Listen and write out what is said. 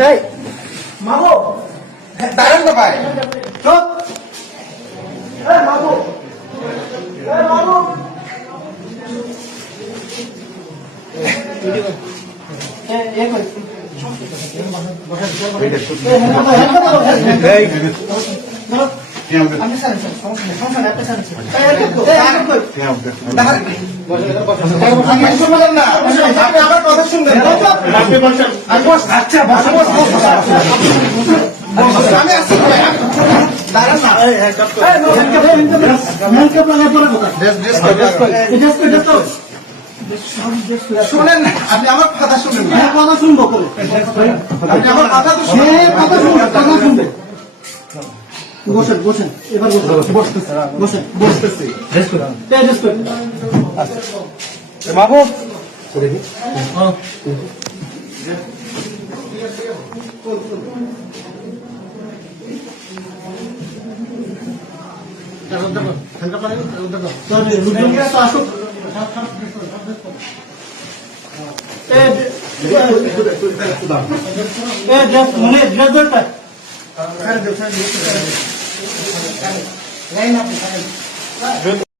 এই মাগো দাঁড়ান তো ভাই চুপ এই মাগো কথা শুনবেন আমি আসছি শোনেন না আপনি আমার কথা শুনবেন কথা শুনবো আপনি আমার কথা তো কথা শুনবেন কথা শুনবেন বসেন বসেন এবার বসেন বসতেছি বাবু